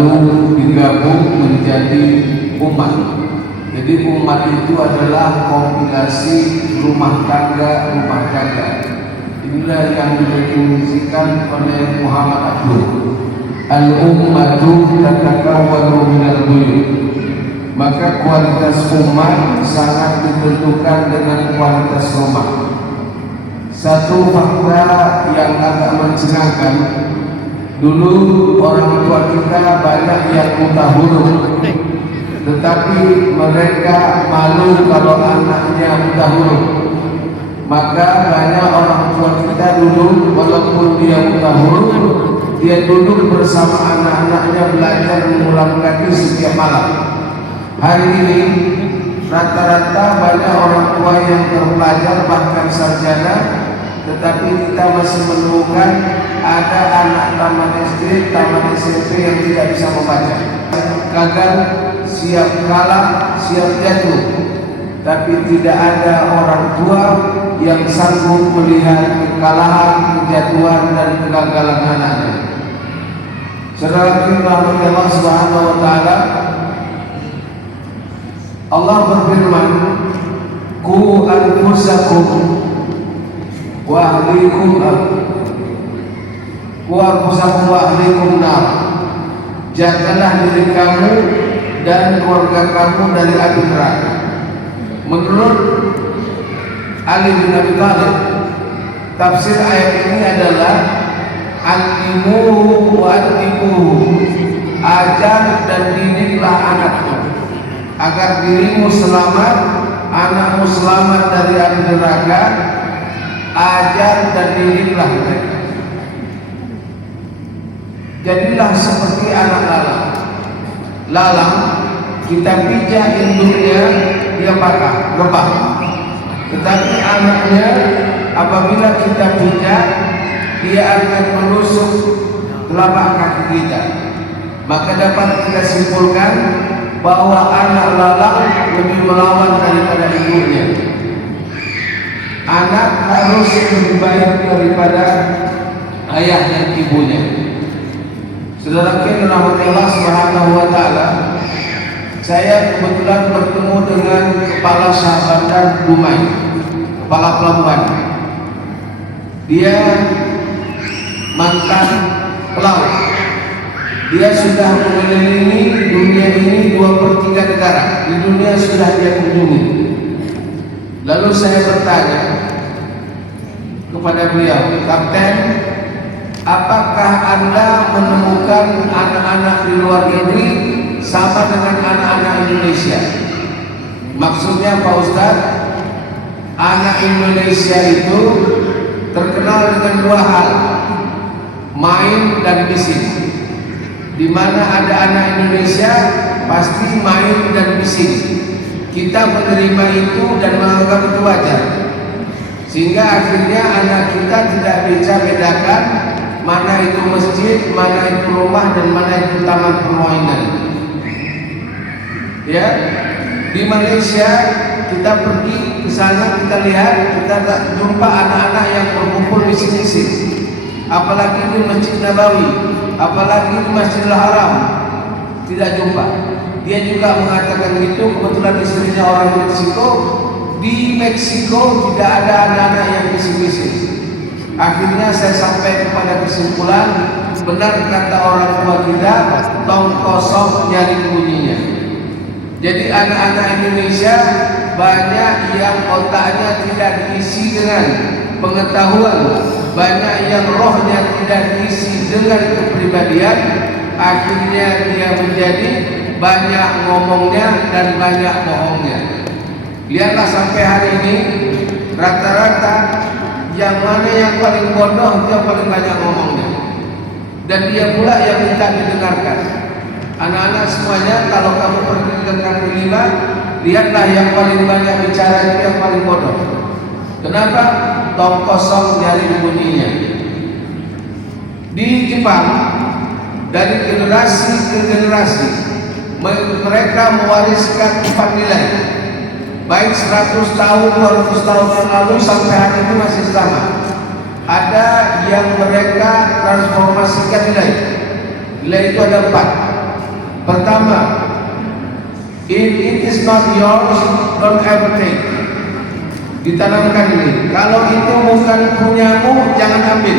lalu digabung menjadi umat. Jadi umat itu adalah kompilasi rumah tangga. Inilah yang didefinisikan oleh Muhammad Abdul. Al-ummatu tatakawwanu minal buyut. Maka kualitas umat sangat ditentukan dengan kualitas rumah. Satu fakta yang agak mencengangkan, dulu orang tua kita banyak yang buta huruf, tetapi mereka malu kalau anaknya buta huruf. Maka banyak orang tua kita dulu, walaupun dia buta huruf, dia duduk bersama anak-anaknya belajar mengulang kaki setiap malam. Hari ini rata-rata banyak orang tua yang terpelajar bahkan sarjana, tetapi kita masih menemukan ada anak taman SD, taman SMP yang tidak bisa membaca. Gagal, siap kalah, siap jatuh, tapi tidak ada orang tua yang sanggup melihat kekalahan, kejatuhan dan kegagalan anaknya. Saudara rahmati Allah Subhanahu wa taala, Allah berfirman, "Qu anfusakum wa ahlikum nar." Jagalah diri kamu dan keluarga kamu dari api neraka. Menurut Ali bin Abi Thalib, tafsir ayat ini adalah "Allimuhu wa addibuhu." Ajar dan didiklah anakmu agar dirimu selamat, anakmu selamat dari api neraka. Ajar dan didiklah mereka. Jadilah seperti anak lalang. Lalang kita pijak induknya, dia patah, rebah. Tetapi anaknya apabila kita pijak, dia akan menusuk telapak kaki kita. Maka dapat kita simpulkan bahwa anak lalang lebih melawan daripada ibunya. Anak harus lebih baik daripada ayah dan ibunya. Saudara Allah Subhanahu wa taala, saya kebetulan bertemu dengan kepala Syahbandar Dumai, kepala pelabuhan. Dia mantan pelaut. Dia sudah mengelilingi dunia ini 2/3 negara. Di dunia sudah dia kunjungi. Lalu saya bertanya kepada beliau, "Kapten, apakah Anda menemukan anak-anak di luar negeri sama dengan anak-anak Indonesia?" Maksudnya Pak Ustadz, anak Indonesia itu terkenal dengan dua hal, main dan bising. Di mana ada anak Indonesia pasti main dan bising. Kita menerima itu dan menganggap itu wajar, sehingga akhirnya anak kita tidak bisa bedakan mana itu masjid, mana itu rumah, dan mana itu taman permainan. Ya, di Malaysia kita pergi ke sana, kita lihat, kita tak jumpa anak-anak yang berkumpul di sini. Apalagi di Masjid Nabawi, apalagi di Masjidil Haram, tidak jumpa. Dia juga mengatakan gitu. Kebetulan istrinya orang Meksiko. Di Meksiko tidak ada anak-anak yang bising-bising. Akhirnya saya sampai kepada kesimpulan, benar kata orang tua kita, tong kosong nyari bunyinya. Jadi anak-anak Indonesia banyak yang otaknya tidak diisi dengan pengetahuan, banyak yang rohnya tidak diisi dengan kepribadian. Akhirnya dia menjadi banyak ngomongnya dan banyak bohongnya. Lihatlah sampai hari ini rata-rata yang mana yang paling bodoh dia paling banyak ngomongnya, dan dia pula yang minta didengarkan. Anak-anak semuanya, kalau kamu pergi ke kaki lima, lihatlah yang paling banyak bicara itu yang paling bodoh. Kenapa? Tong kosong nyari bunyinya. Di Jepang, dari generasi ke generasi mereka mewariskan 4 nilai, baik 100 tahun, 200 tahun yang lalu sampai hari ini masih sama. Ada yang mereka transformasikan nilai. Nilai itu ada 4. Pertama, if it is not yours, don't ever take. Ditanamkan ini. Kalau itu bukan punyamu, jangan ambil.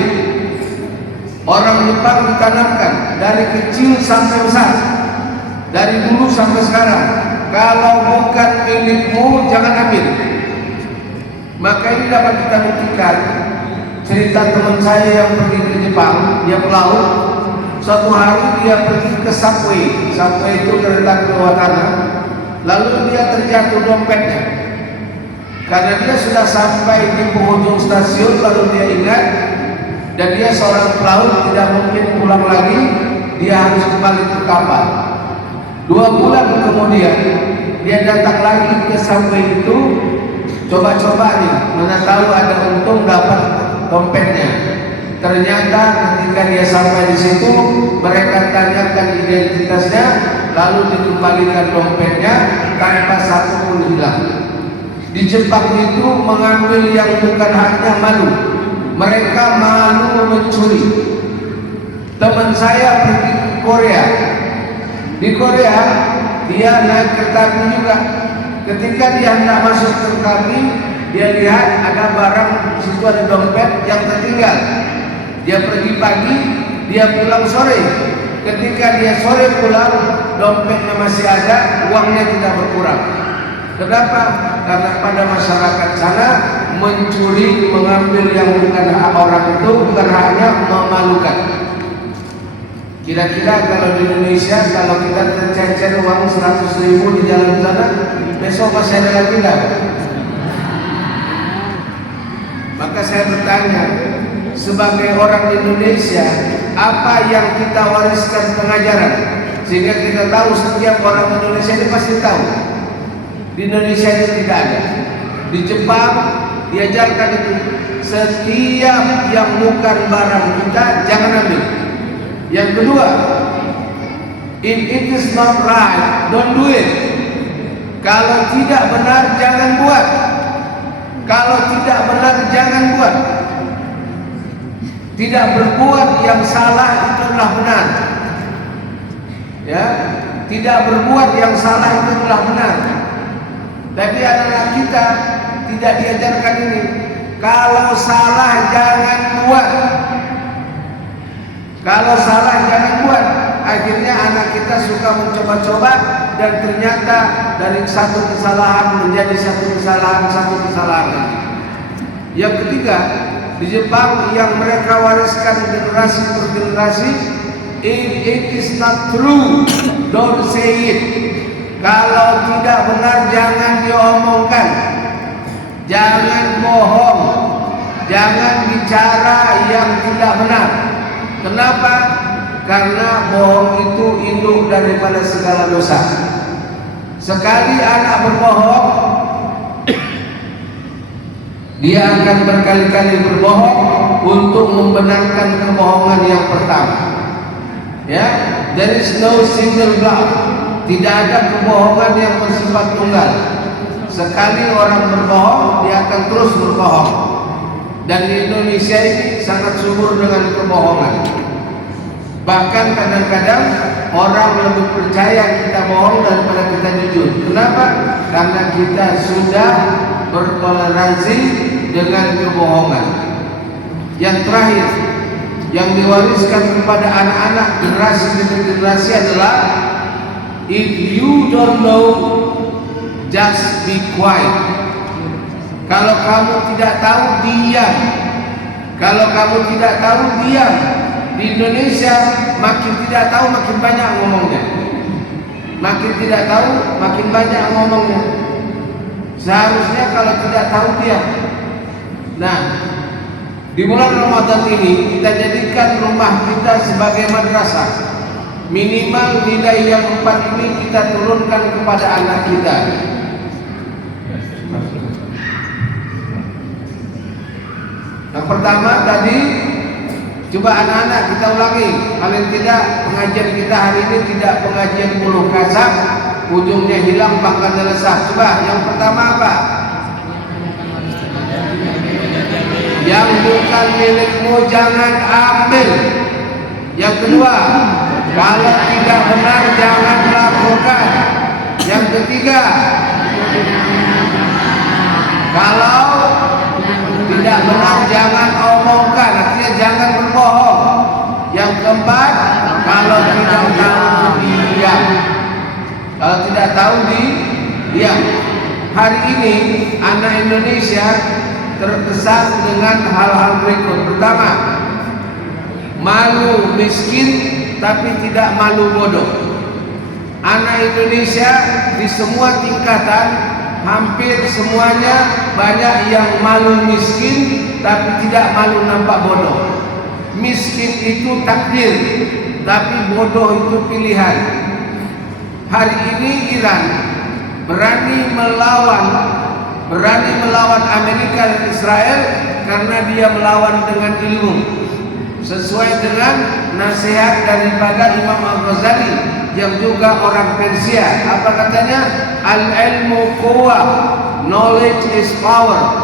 Orang Jepang ditanamkan dari kecil sampai besar, dari dulu sampai sekarang. Kalau bukan milikmu, jangan ambil. Maka ini dapat kita buktikan. Cerita teman saya yang pergi ke Jepang, dia pelaut. Suatu hari dia pergi ke Subway. Subway itu kereta bawah tanah. Lalu dia terjatuh dompetnya. Karena dia sudah sampai di penghujung stasiun, lalu dia ingat, dan dia seorang pelaut, tidak mungkin pulang lagi, dia harus kembali ke kapal. 2 bulan kemudian dia datang lagi ke Subway itu, coba-coba nih, mana tahu ada untung dapat dompetnya. Ternyata ketika dia sampai di situ, mereka tanyakan identitasnya, lalu dikembalikan dompetnya tanpa satu pun hilang. Di Jepang itu mengambil yang bukan haknya malu. Mereka malu mencuri. Teman saya pergi ke Korea. Di Korea dia naik kereta api juga. Ketika dia hendak masuk kereta api, dia lihat ada barang di situ, ada dompet yang tertinggal. Dia pergi pagi, dia pulang sore. Ketika dia sore pulang, dompetnya masih ada, uangnya tidak berkurang. Kenapa? Karena pada masyarakat sana mencuri, mengambil yang bukan hak orang itu bukan haknya, memalukan. Kira-kira kalau di Indonesia, kalau kita tercecer uang 100.000 di jalan sana, besok masih ada lagi enggak? Maka saya bertanya, sebagai orang Indonesia, apa yang kita wariskan pengajaran sehingga kita tahu, setiap orang Indonesia ini pasti tahu. Di Indonesia itu tidak ada. Di Jepang diajarkan itu, setiap yang bukan barang kita jangan ambil. Yang kedua, if it is not right, don't do it. Kalau tidak benar, jangan buat. Kalau tidak benar, jangan buat. Tidak berbuat yang salah itu adalah benar. Ya, tidak berbuat yang salah itu adalah benar. Tapi anak-anak kita tidak diajarkan ini. Kalau salah jangan buat. Kalau salah jangan buat. Akhirnya anak kita suka mencoba-coba, dan ternyata dari satu kesalahan menjadi satu kesalahan lagi. Yang ketiga, di Jepang yang mereka wariskan generasi per generasi, if it is not true, don't say it. Kalau tidak benar jangan diomongkan, jangan bohong, jangan bicara yang tidak benar. Kenapa? Karena bohong itu induk daripada segala dosa. Sekali anak berbohong, dia akan berkali-kali berbohong untuk membenarkan kebohongan yang pertama. Ya, there is no single bluff. Tidak ada kebohongan yang bersifat tunggal. Sekali orang berbohong, dia akan terus berbohong. Dan di Indonesia ini sangat subur dengan kebohongan. Bahkan kadang-kadang orang lebih percaya kita bohong daripada kita jujur. Kenapa? Karena kita sudah bertoleransi dengan kebohongan. Yang terakhir, yang diwariskan kepada anak-anak generasi demi generasi adalah, if you don't know, just be quiet. Kalau kamu tidak tahu, diam. Kalau kamu tidak tahu, diam. Di Indonesia makin tidak tahu makin banyak ngomongnya. Makin tidak tahu makin banyak ngomongnya. Seharusnya kalau tidak tahu, diam. Nah, di bulan Ramadan ini kita jadikan rumah kita sebagai madrasah. Minimal nilai yang 4 ini kita turunkan kepada anak kita. Yang pertama tadi, coba anak-anak kita ulangi. Paling tidak pengajian kita hari ini tidak pengajian buluh kasak, ujungnya hilang pangkalnya lesah. Coba yang pertama apa? Yang bukan milikmu jangan ambil. Yang kedua, kalau tidak benar jangan lakukan. Yang ketiga, kalau tidak benar jangan omongkan, artinya jangan berbohong. Yang keempat, kalau tidak tahu diam. Kalau tidak tahu diam. Hari ini anak Indonesia terkesan dengan hal-hal berikut. Pertama, malu miskin tapi tidak malu bodoh. Anak Indonesia di semua tingkatan hampir semuanya banyak yang malu miskin tapi tidak malu nampak bodoh. Miskin itu takdir, tapi bodoh itu pilihan. Hari ini Iran berani melawan Amerika dan Israel karena dia melawan dengan ilmu, sesuai dengan nasihat daripada Imam Al-Ghazali yang juga orang Persia. Apa katanya? Al-ilmu quwwah, knowledge is power.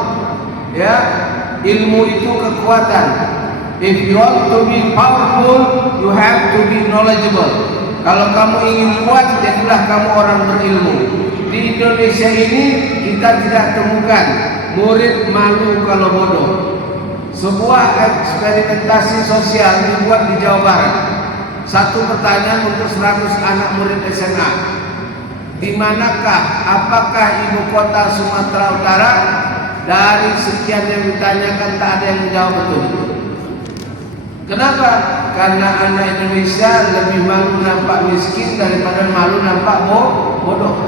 Ya, ilmu itu kekuatan. If you want to be powerful, you have to be knowledgeable. Kalau kamu ingin kuat, jadilah kamu orang berilmu. Di Indonesia ini kita tidak temukan murid malu kalau bodoh. Sebuah eksperimentasi sosial dibuat di Jawa Barat. Satu pertanyaan untuk 100 anak murid SMA. Di manakah, apakah ibu kota Sumatera Utara? Dari sekian yang ditanyakan tak ada yang menjawab betul. Kenapa? Karena anak Indonesia lebih malu nampak miskin daripada malu nampak bodoh.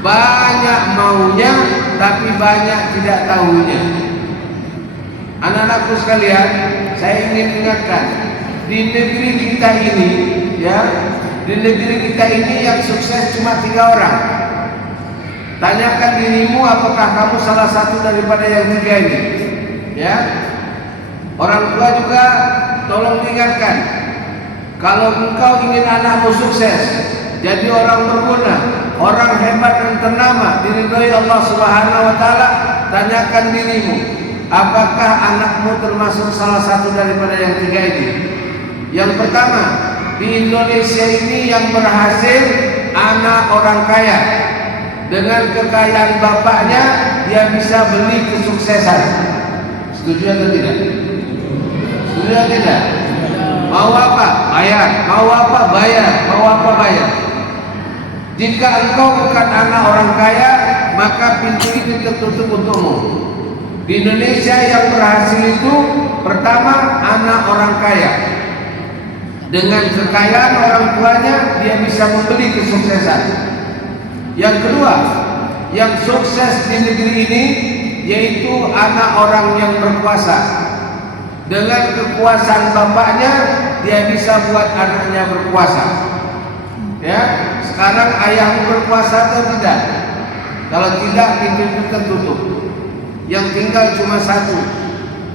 Banyak maunya tapi banyak tidak tahunya. Anak-anakku sekalian, saya ingin ingatkan, di negeri kita ini, ya, di negeri kita ini yang sukses cuma 3 orang. Tanyakan dirimu, apakah kamu salah satu daripada yang 3 ini? Ya. Orang tua juga tolong diingatkan, kalau engkau ingin anakmu sukses, jadi orang berguna, orang hebat dan ternama, diridhoi Allah Subhanahu wa taala, tanyakan dirimu, apakah anakmu termasuk salah satu daripada yang 3 ini? Yang pertama, di Indonesia ini yang berhasil anak orang kaya. Dengan kekayaan bapaknya dia bisa beli kesuksesan. Setuju atau tidak? Setuju atau tidak? Mau apa? Bayar. Mau apa? Bayar. Mau apa? Bayar. Jika engkau bukan anak orang kaya, maka pintu itu tertutup untukmu. Di Indonesia yang berhasil itu pertama anak orang kaya. Dengan kekayaan orang tuanya dia bisa membeli kesuksesan. Yang kedua, yang sukses di negeri ini yaitu anak orang yang berkuasa. Dengan kekuasaan bapaknya dia bisa buat anaknya berkuasa. Ya, sekarang ayahmu berkuasa atau tidak? Kalau tidak, pintu itu tertutup. Yang tinggal cuma satu,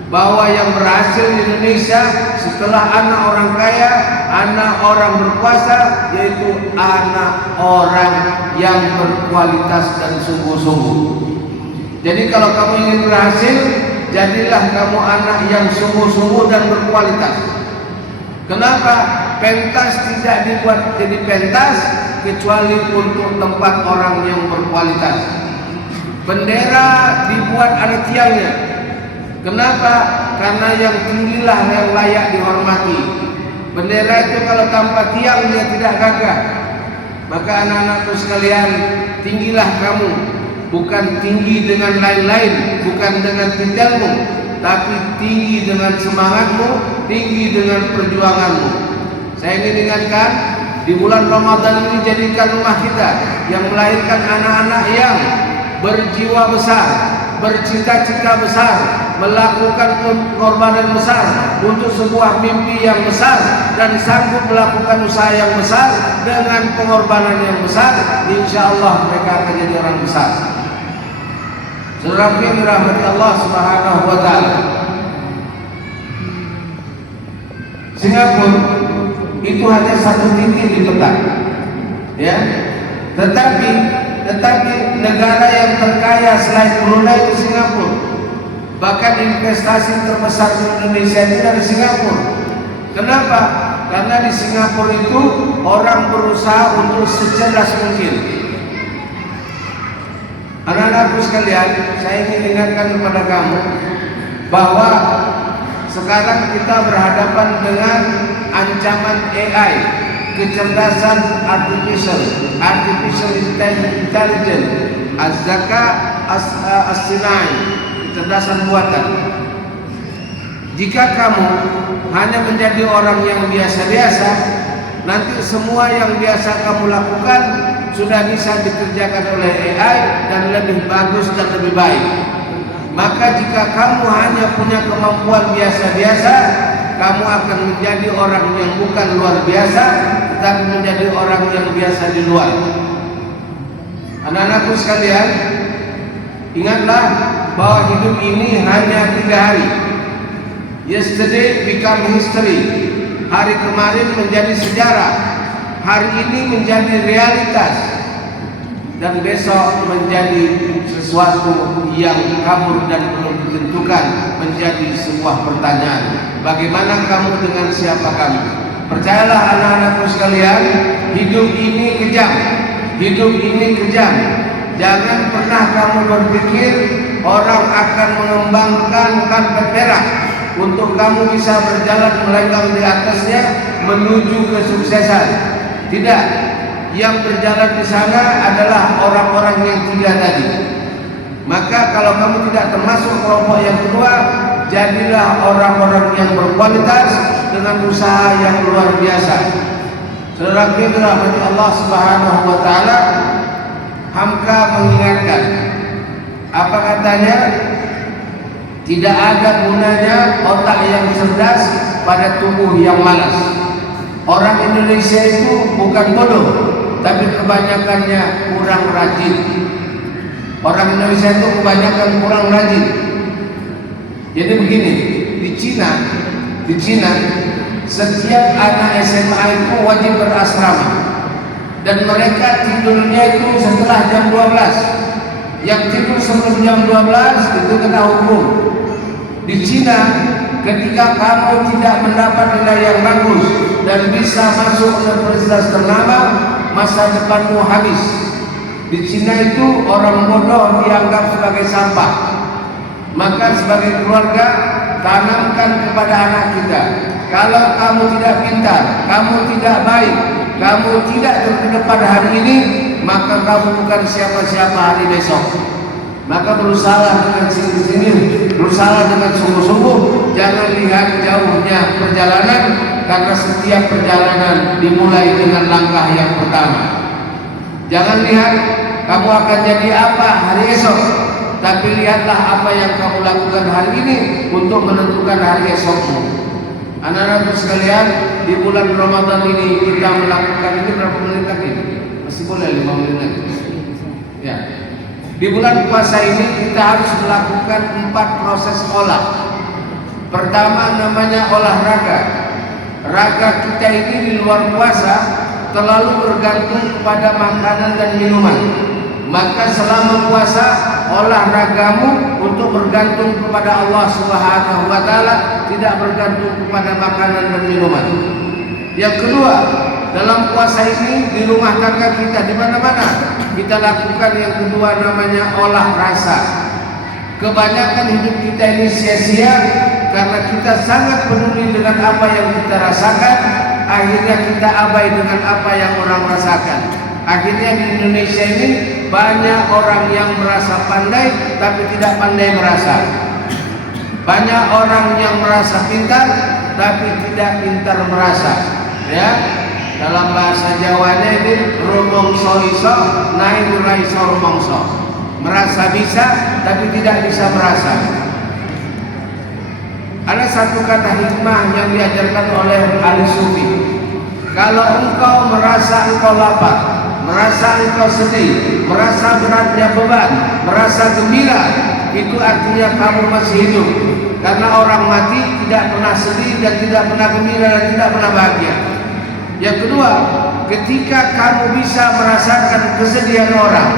bahwa yang berhasil di Indonesia setelah anak orang kaya, anak orang berkuasa, yaitu anak orang yang berkualitas dan sungguh-sungguh. Jadi kalau kamu ingin berhasil, jadilah kamu anak yang sungguh-sungguh dan berkualitas. Kenapa? Pentas tidak dibuat jadi pentas kecuali untuk tempat orang yang berkualitas. Bendera dibuat ada tiangnya. Kenapa? Karena yang tinggilah yang layak dihormati. Bendera itu kalau tanpa tiang dia tidak gagah. Maka anak-anakku sekalian, tinggilah kamu. Bukan tinggi dengan lain-lain, bukan dengan titelmu, tapi tinggi dengan semangatmu, tinggi dengan perjuanganmu. Saya ingin ingatkan, di bulan Ramadan ini jadikan rumah kita yang melahirkan anak-anak yang berjiwa besar, bercita-cita besar, melakukan pengorbanan besar untuk sebuah mimpi yang besar, dan sanggup melakukan usaha yang besar dengan pengorbanan yang besar. Insya Allah mereka akan jadi orang besar. Saudara yang dirahmati Allah Subhanahu wa taala, Singapura itu hanya satu titik di peta, ya. Tetapi negara yang terkaya selain Brunei itu Singapura. Bahkan investasi terbesar di Indonesia itu dari Singapura. Kenapa? Karena di Singapura itu orang berusaha untuk secerdas mungkin. Anak-anakku sekalian, saya ingin ingatkan kepada kamu bahwa sekarang kita berhadapan dengan ancaman AI, kecerdasan artificial intelligence, az-zaka as-sinai, kecerdasan buatan. Jika kamu hanya menjadi orang yang biasa-biasa, nanti semua yang biasa kamu lakukan sudah bisa dikerjakan oleh AI dan lebih bagus dan lebih baik. Maka jika kamu hanya punya kemampuan biasa-biasa, kamu akan menjadi orang yang bukan luar biasa, tetapi menjadi orang yang biasa di luar. Anak-anakku sekalian, ingatlah bahwa hidup ini hanya 3 hari. Yesterday become history. Hari kemarin menjadi sejarah. Hari ini menjadi realitas. Dan besok menjadi sesuatu yang kabur dan belum ditentukan, menjadi sebuah pertanyaan. Bagaimana kamu dengan siapa kamu? Percayalah anak-anakku sekalian, hidup ini kejam. Hidup ini kejam. Jangan pernah kamu berpikir orang akan mengembangkan karpet merah untuk kamu bisa berjalan melenggang di atasnya menuju kesuksesan. Tidak, yang berjalan di sana adalah orang-orang yang 3 tadi. Maka kalau kamu tidak termasuk kelompok yang kedua, jadilah orang-orang yang berkualitas dengan usaha yang luar biasa. Saudara-saudari dirahmati Allah Subhanahu wa taala, Hamka mengingatkan, apa katanya? Tidak ada gunanya otak yang cerdas pada tubuh yang malas. Orang Indonesia itu bukan bodoh, tapi kebanyakannya kurang rajin. Orang Indonesia itu kebanyakan kurang rajin. Jadi begini, di Cina setiap anak SMA itu wajib berasrama, dan mereka tidurnya itu setelah jam 12. Yang tidur sebelum jam 12 itu kena hukum. Di Cina, ketika kamu tidak mendapat nilai yang bagus dan bisa masuk universitas ternama, masa depanmu habis. Di Cina itu orang bodoh dianggap sebagai sampah. Maka sebagai keluarga, tanamkan kepada anak kita, kalau kamu tidak pintar, kamu tidak baik, kamu tidak terdepan hari ini, maka kamu bukan siapa-siapa hari besok. Maka berusaha dengan sini-sini, berusaha dengan sungguh-sungguh. Jangan lihat jauhnya perjalanan, karena setiap perjalanan dimulai dengan langkah yang pertama. Jangan lihat kamu akan jadi apa hari esok, tapi lihatlah apa yang kamu lakukan hari ini untuk menentukan hari esokmu. Anak-anakku sekalian, di bulan Ramadan ini kita melakukan ini berapa menit lagi? Masih boleh 5 menit lagi. Ya. Di bulan puasa ini kita harus melakukan 4 proses olah. Pertama namanya olahraga. Raga kita ini di luar puasa terlalu bergantung kepada makanan dan minuman. Maka selama puasa, olahragamu untuk bergantung kepada Allah Subhanahu wa taala, tidak bergantung kepada makanan dan minuman. Yang kedua, dalam puasa ini di rumah tangga kita di mana-mana kita lakukan yang kedua namanya olah rasa. Kebanyakan hidup kita ini sia-sia karena kita sangat peduli dengan apa yang kita rasakan, akhirnya kita abai dengan apa yang orang rasakan. Akhirnya di Indonesia ini banyak orang yang merasa pandai tapi tidak pandai merasa. Banyak orang yang merasa pintar tapi tidak pintar merasa. Ya, dalam bahasa Jawanya ini rumongso iso naik raiso rumongso. Merasa bisa tapi tidak bisa merasa. Ada satu kata hikmah yang diajarkan oleh ahli sufi. Kalau engkau merasa engkau lapar, merasa engkau sedih, merasa beratnya beban, merasa gembira, itu artinya kamu masih hidup. Karena orang mati tidak pernah sedih dan tidak pernah gembira dan tidak pernah bahagia. Yang kedua, ketika kamu bisa merasakan kesedihan orang,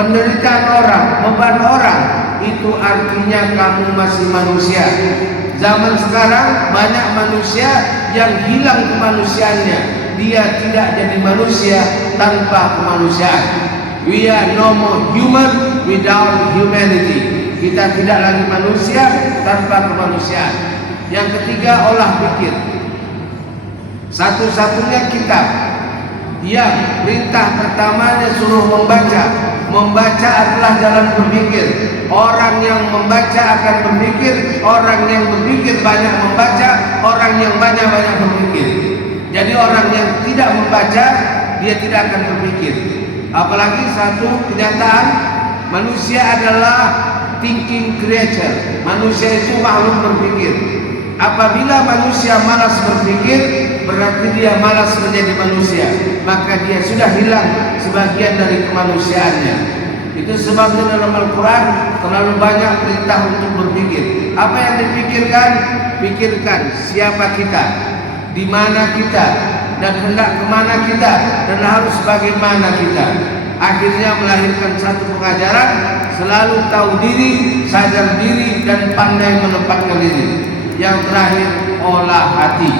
penderitaan orang, beban orang, itu artinya kamu masih manusia. Zaman sekarang banyak manusia yang hilang kemanusiaannya. Dia tidak jadi manusia tanpa kemanusiaan. We are no more human without humanity. Kita tidak lagi manusia tanpa kemanusiaan. Yang ketiga, olah pikir. Satu-satunya kitab yang perintah pertamanya suruh membaca. Membaca adalah jalan berpikir. Orang yang membaca akan berpikir. Orang yang berpikir banyak membaca. Orang yang banyak-banyak berpikir. Jadi orang yang tidak membaca, dia tidak akan berpikir. Apalagi satu kenyataan, manusia adalah thinking creature. Manusia itu makhluk berpikir. Apabila manusia malas berpikir, berarti dia malas menjadi manusia. Maka dia sudah hilang sebagian dari kemanusiaannya. Itu sebabnya dalam Al-Quran terlalu banyak perintah untuk berpikir. Apa yang dipikirkan? Pikirkan siapa kita, di mana kita, dan hendak kemana kita, dan harus bagaimana kita. Akhirnya melahirkan satu pengajaran, selalu tahu diri, sadar diri, dan pandai menempatkan diri. Yang terakhir, olah hati.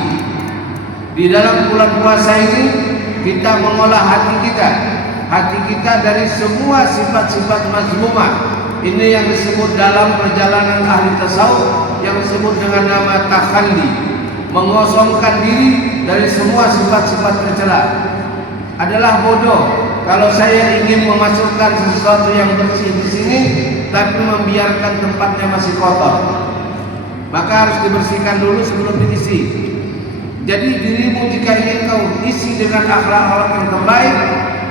Di dalam bulan puasa ini kita mengolah hati kita. Hati kita dari semua sifat-sifat mazmumah. Ini yang disebut dalam perjalanan ahli tasawuf yang disebut dengan nama takhalli. Mengosongkan diri dari semua sifat-sifat tercela. Adalah bodoh kalau saya ingin memasukkan sesuatu yang bersih di sini tapi membiarkan tempatnya masih kotor. Maka harus dibersihkan dulu sebelum diisi. Jadi dirimu jika ingin kau isi dengan akhlak-akhlak yang terbaik,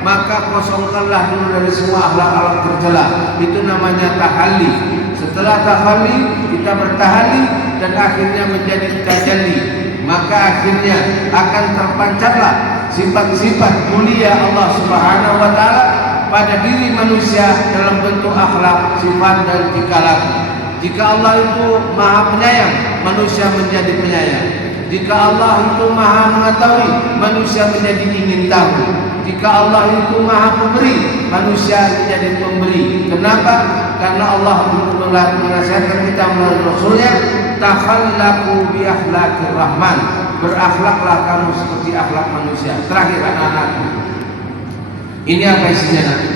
maka kosongkanlah dulu dari semua akhlak-akhlak tercela. Itu namanya tahalli. Setelah tahalli, kita bertahalli dan akhirnya menjadi tajalli. Maka akhirnya akan terpancarlah sifat-sifat mulia Allah Subhanahu wa taala pada diri manusia dalam bentuk akhlak, sifat dan tingkah laku. Jika Allah itu Maha Penyayang, manusia menjadi penyayang. Jika Allah itu Maha Mengetahui, manusia menjadi ingin tahu. Jika Allah itu Maha Pemberi, manusia menjadi pemberi. Kenapa? Karena Allah menasihatkan kita melalui Rasulnya, takhallaqu bi akhlaqir rahman. Berakhlaklah kamu seperti akhlak manusia. Terakhir anak-anakku, ini apa isinya nanti?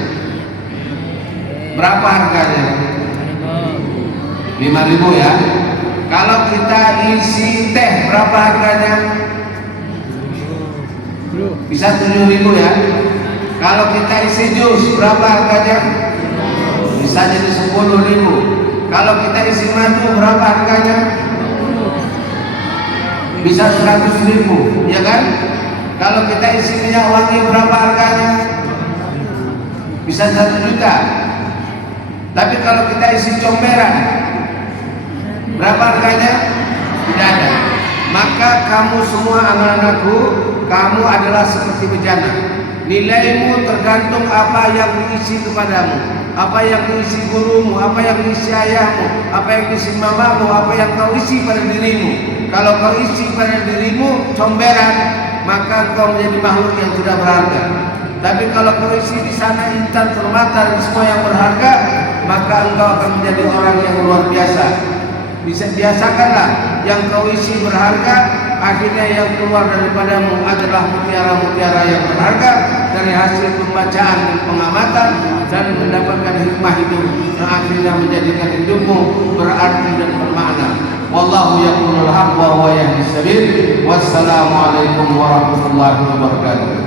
Berapa harganya? 5.000 ya. Kalau kita isi teh berapa harganya? Bisa 7.000 ya. Kalau kita isi jus berapa harganya? Bisa jadi 10.000. Kalau kita isi madu berapa harganya? Bisa 100.000, ya kan? Kalau kita isi minyak wangi berapa harganya? Bisa 1 juta. Tapi kalau kita isi comberan berapa harganya? Tidak ada. Maka kamu semua anak-anakku, kamu adalah seperti bejana. Nilaimu tergantung apa yang diisi kepadamu, apa yang diisi gurumu, apa yang diisi ayahmu, apa yang diisi mamamu, apa yang kau isi pada dirimu. Kalau kau isi pada dirimu comberan, maka kau menjadi makhluk yang tidak berharga. Tapi kalau kau isi di sana intan, permata, dan semua yang berharga, maka engkau akan menjadi orang yang luar biasa. Biasakanlah yang kau isi berharga, akhirnya yang keluar daripadamu adalah mutiara-mutiara yang berharga dari hasil pembacaan dan pengamatan dan mendapatkan hikmah hidup yang akhirnya menjadikan hidupmu berarti dan bermakna. Wallahu yaqulul haqq wa huwa yahdis sabil. Wassalamualaikum warahmatullahi wabarakatuh.